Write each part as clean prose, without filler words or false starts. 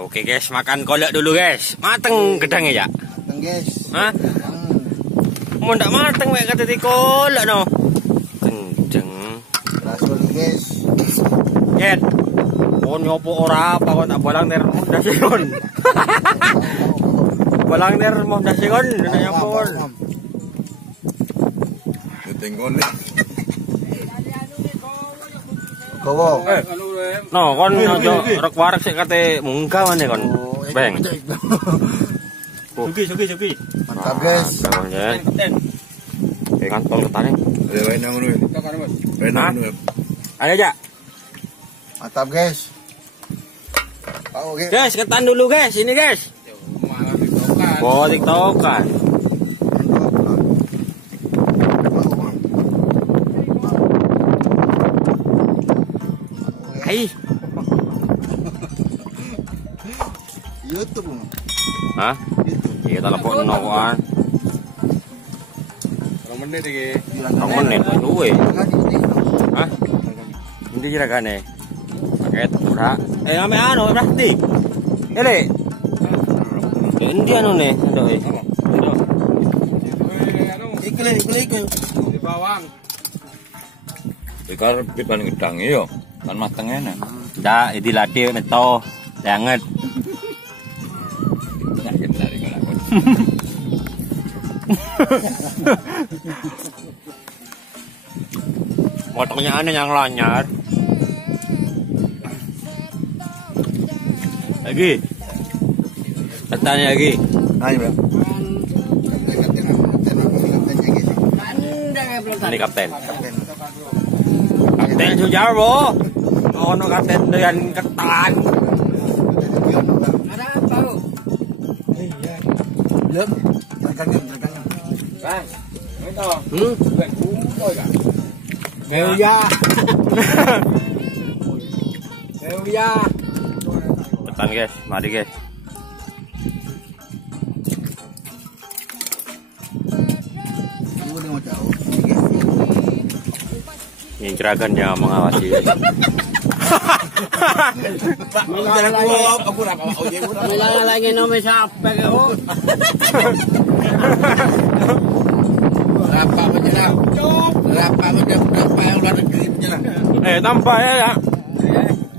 Oke guys, makan kolak dulu guys. Mateng gedangnya ya? Mateng guys. Hah? Mau ndak mateng mek kate kolak no. Kenceng. Rasul guys. Ket. Oh nyopo ora apa kok tak balang ter ndas kon. Balang ter mau ndas kon nek nyopo kon. Tengon nih. Kowo. No kon ojo rek warek sik kate munggah maneh kon. Beng. Sugi. Mantap guys. Kapten. Pengen tol ketane. Ada wae nang ngono. Ayo aja. Mantap guys. Oke. Guys, ketan dulu guys. Ini guys. Oh, tiktokan. Hai. YouTube. Hah? Iya, telepon noan. 2 menit iki. 2 menit duwe. Hah? Ini jiragane. Paket ora. Ame anu berarti. Ele. Ini anu nih, ndok e. Ndok. Ikut. Di bawang. Ikar pipan gedang yo, kan mateng enak. Ndak, iki latih meto. Banget. Enggak jenar iki lakon. Motongnya aneh yang lanyar. Lagi. Tanya lagi. Ayo, Bro. Ini kapten. Kapten Sujar, Bro. Ono kapten dengan ketan. Ada apa, Bu? Yuk. Jalan. Bang. Itu. Buat kumpul kan. Ya. Ketan, guys. Mari, guys. Yang ceragan dia mengawasi. Lagi nomor siapa kau? Berapa menjelang? Berapa yang luar negeri menjelang? Tambah ya.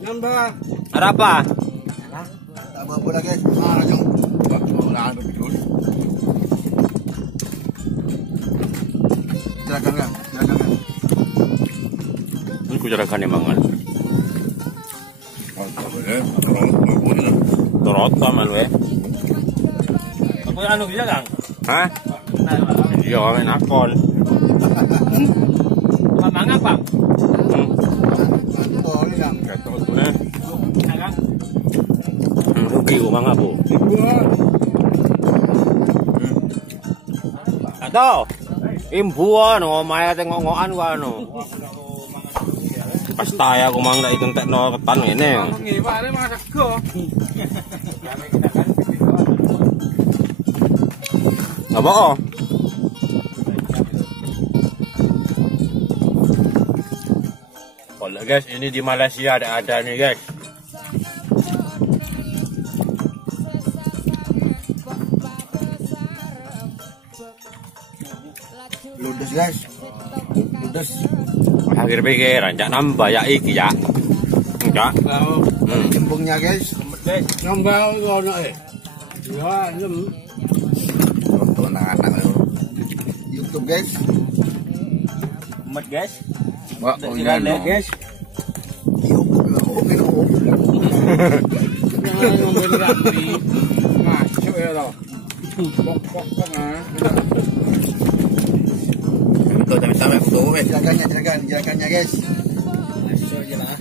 Nambah. Ada apa? Tambah pula guys. Jom. Orang betul. Silakan kan? Ini ku ceragan emang kan. Torot sama lu Aku anu bisa Kang. Hah? Iya, main akon. Mangga, Pak. Oh, ini kan. Kang. Rugi umang aku. Ato. Imbuan omae tengok-ngokan anu. Pas taya aku mang ndak ituntekno ketan ngene. Ngiware masak go. Apa? Kalau guys, ini di Malaysia ada nih guys. Ludes guys. Ludes. Akhir pikir rancak nambah ya iki ya. Enggak. Jembungnya guys. Nambah ngono Ya, Untuk anak-anak YouTube guys. Umat guys. Wah, Iya guys. ngomong rapi. Masuk ya lo. Pok Itu sampai foto wes. Jerakannya guys. Masuk aja lah.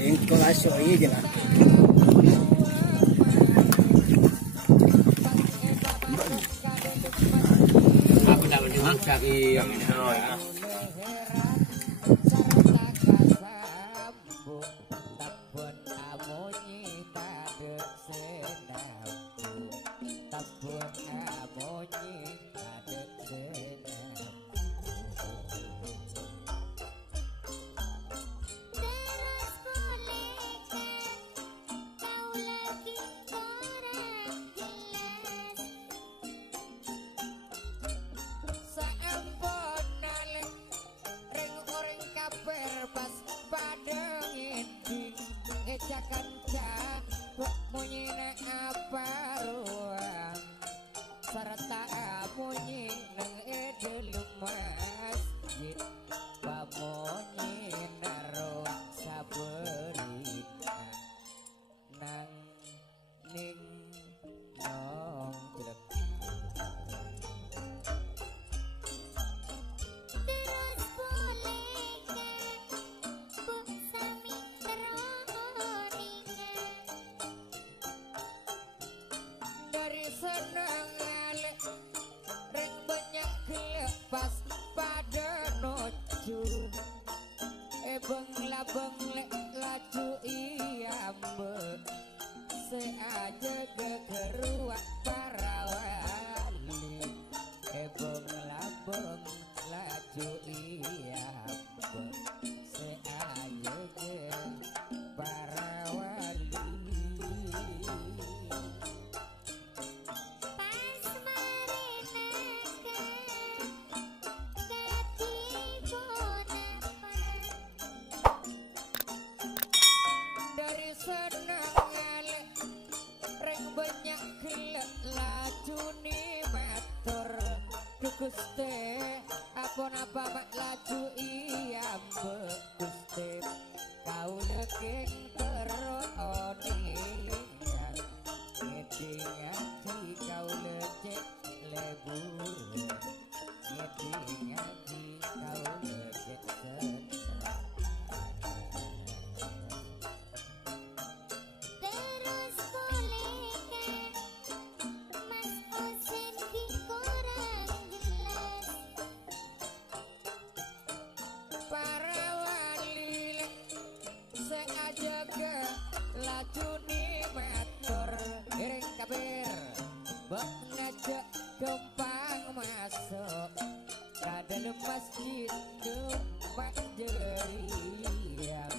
Engkau masuk aja lah. Aku nak mendengar kaki yang ini. munyine apa ruang serta munyi nang edelu masjid pamonyi naro saberita nang ning nong jelek Terus boleh bu sami teroningan dari senang ale reng banyak kelepas pada nocu beng laju iambe seaja kekeruak para wali beng laju iambe seaja ke para wali pas marenakan kati bonapan dari senang ale reng banyak kelak laju ni matur Guste apa mak laju iambe Guste kau leking teroningan ngeding ngaji kau lecek lebur ngeding ngaji kau lecek setra terus boleh Mas Osen ki kurang jelas para wali seaja ke laju ni matur iring kabir bak ngajak gampang masuk ka dalam masjid mak jerian